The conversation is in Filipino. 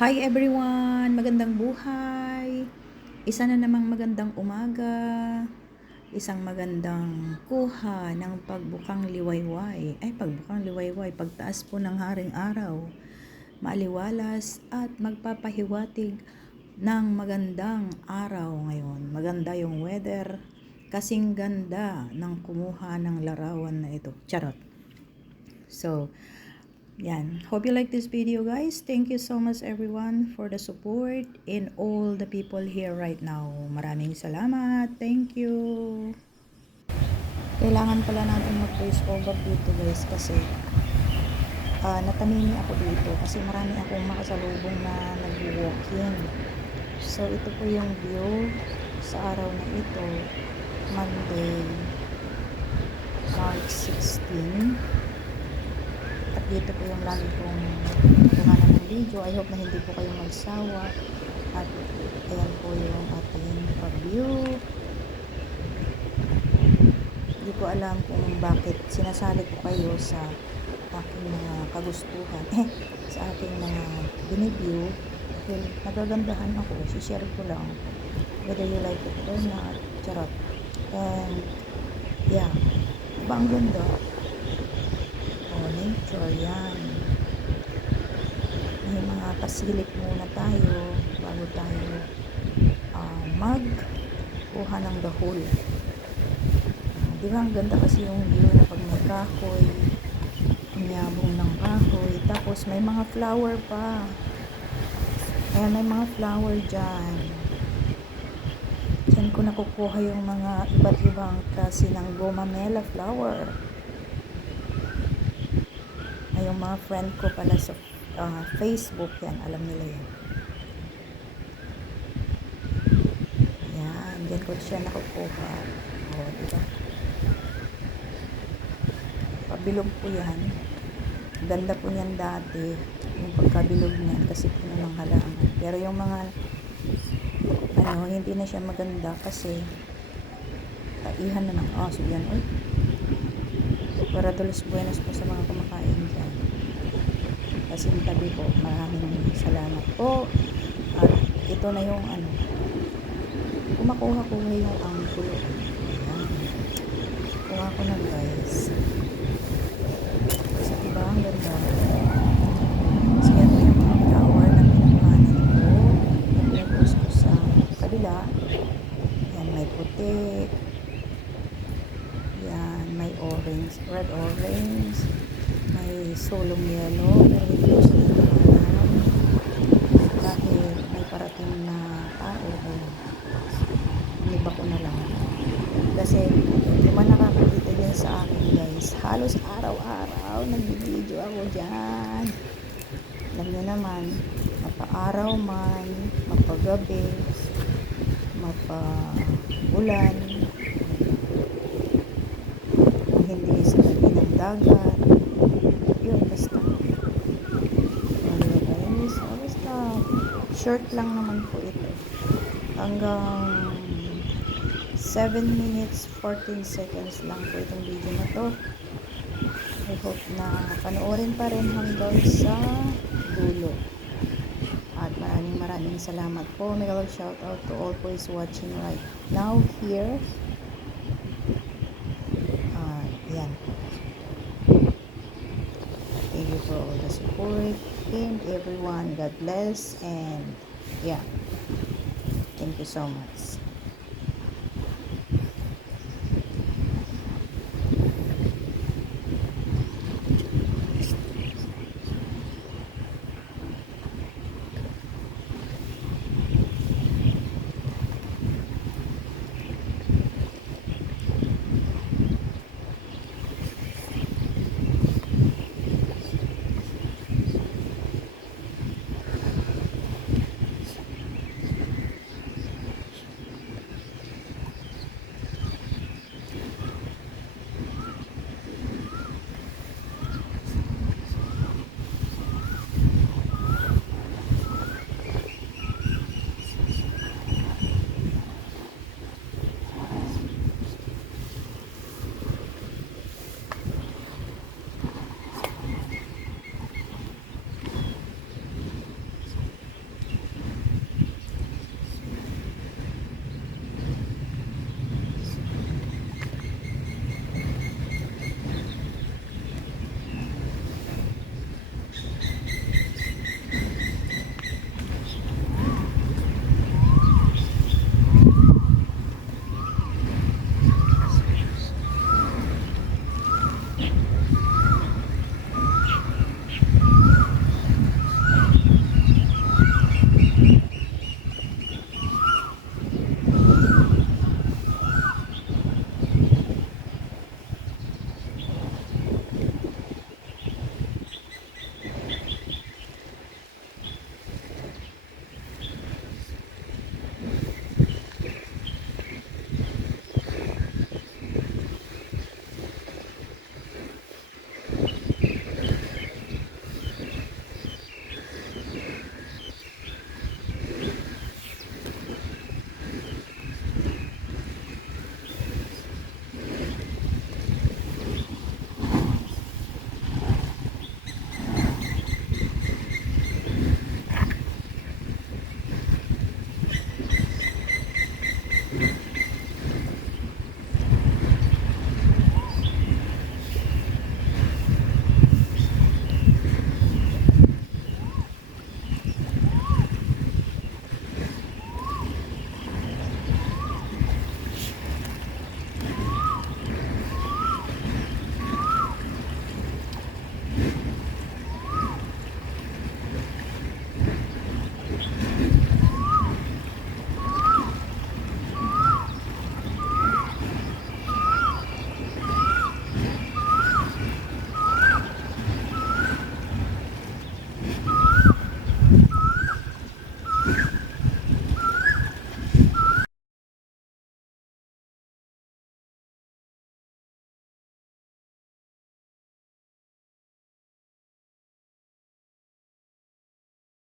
Hi everyone! Magandang buhay! Isa na namang magandang umaga. Isang magandang kuha ng pagbukang liwayway. Pagbukang liwayway, pagtaas po ng haring araw. Maaliwalas at magpapahiwatig ng magandang araw ngayon. Maganda yung weather. Kasing ganda ng kumuha ng larawan na ito. Charot! So, yan. Hope you like this video, guys. Thank you so much everyone for the support and all the people here right now. Maraming salamat. Thank you. Kailangan pala natin mag-voice over dito, guys, kasi natamimi ako dito kasi marami akong makasalubong na nag-walk-in. So, ito po yung view sa araw na ito. Monday, March 16. At dito po yung lagi kong kuhanan ng video. I hope na hindi po kayo magsawa. At ayan po yung ating pag-view. Hindi ko alam kung bakit sinasali ko kayo sa aking mga kagustuhan. Sa aking mga binibview. Dahil nagagandahan ako. Si-share ko lang. Whether you like it or not. Charot. And yeah. Diba ang ganda? Nature, yan. May mga pasilip muna tayo bago tayo magkuha ng dahol. Di ba ang ganda kasi yung view na pag may kahoy, ang yabong ng kahoy, tapos may mga flower pa. Ayan, may mga flower dyan. Diyan ko nakukuha yung mga iba't ibang klase ng gomamela flower. Yung mga friend ko pala sa Facebook, yan, alam nila yan. Yan, dyan ko siya nakukuha. Diba? Pabilog po yan. Ganda po niyan dati, yung pagkabilog niyan, kasi puno ng halaman. Pero yung mga, hindi na siya maganda kasi taihan na ng aso yan. Para Dolos Buenos po sa mga kumakain dyan. Kasi tabi po, maraming salamat po. At ito na yung kumakuha ko yung anggulo. Kuha ko na, guys. Kasi diba ang ganda. Kasi yan po yung mga flower na pinuhanan ko. Nag-post ko sa kabila. Yan, may puti. Yan, may orange, red orange. May solong yellow. Pero hindi ko siya nagkakanan. Dahil may parating na tao. Iniba ko na lang. Kasi yung mga nakakakita din sa akin, guys. Halos araw-araw nag-video ako dyan. Alam nyo naman, mapa-araw man, mapagabi, mapa-ulan, hindi sa tabi ng dagat. Yun, basta. Guys, basta. Short lang naman po ito. Hanggang 7 minutes 14 seconds lang po itong video na to. I hope na panoorin pa rin hanggang sa dulo. At maraming salamat po. Mega love shout out to all who is watching right now here. Yan. Thank you for all the support and everyone. God bless and yeah. Thank you so much.